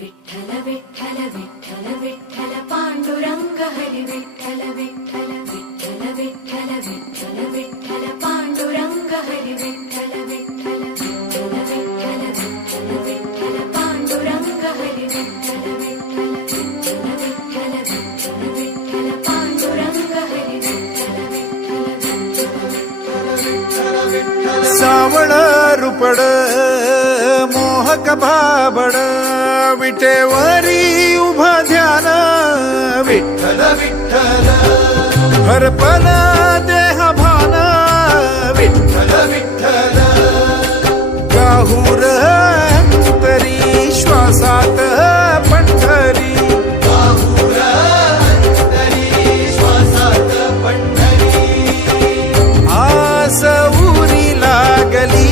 विठ्ठल विठ्ठल विठ्ठल विठ्ठल पांडुरंग हरी विठ्ठल विठ्ठल विठ्ठल विठ्ठल विठ्ठल विठ्ठल पांडुरंग हरी विठ्ठल विठ्ठल विठ्ठल विठ्ठल विठ्ठल विठ्ठल पांडुरंग हरी विठ्ठल विठ्ठल विठ्ठल विठ्ठल विठ्ठल विठ्ठल पांडुरंग हरी विठ्ठल सावळ रुपड मोहक भाबड विटेवरी उभा ध्यान विठ्ठल विठ्ठल हरपल देह भान विठ्ठल विठ्ठल गाहुर अंतरी श्वासात पंढरी गाहुर अंतरी श्वासात पंढरी आस उरी लागली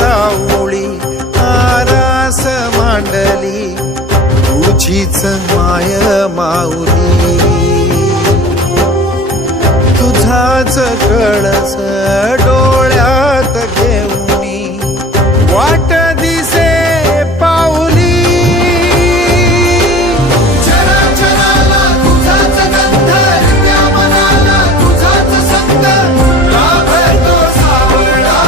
राऊळी आरास मांडली तुझीच माय माऊली तुझाच कळस डोळ्यात घेऊनी वाट दिसे पाऊली चराचराला तुझाच गंध त्या मनाला तुझाच संग लाभतो सावळा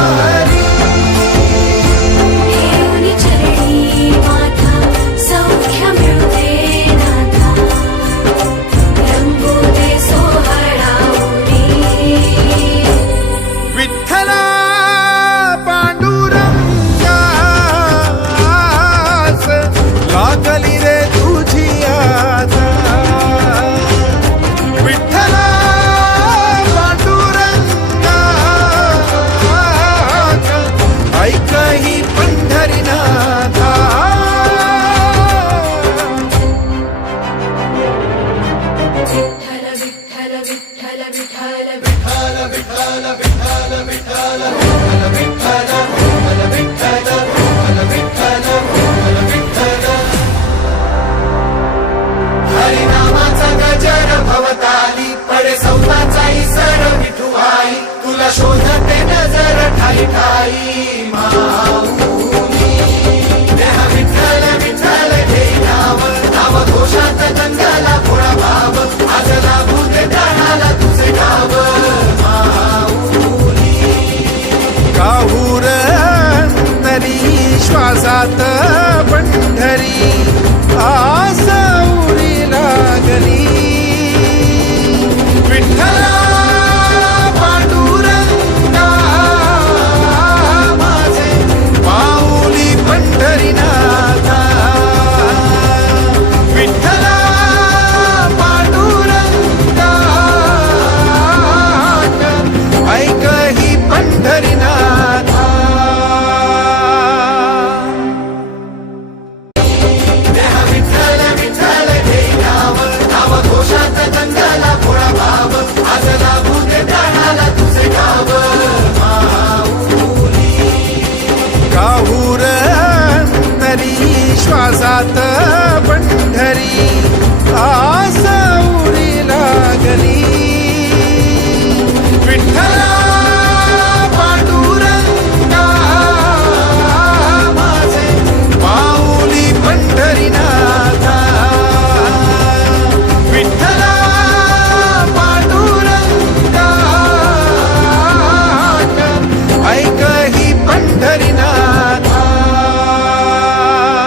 लागली रे तुझी आता विठ्ठल पांडुरंगा ऐक ही पंढरीनाथा विठ्ठल विठ्ठल विठ्ठल विठ्ठल विठ्ठल विठ्ठल विठ्ठल विठ्ठल विठ्ठल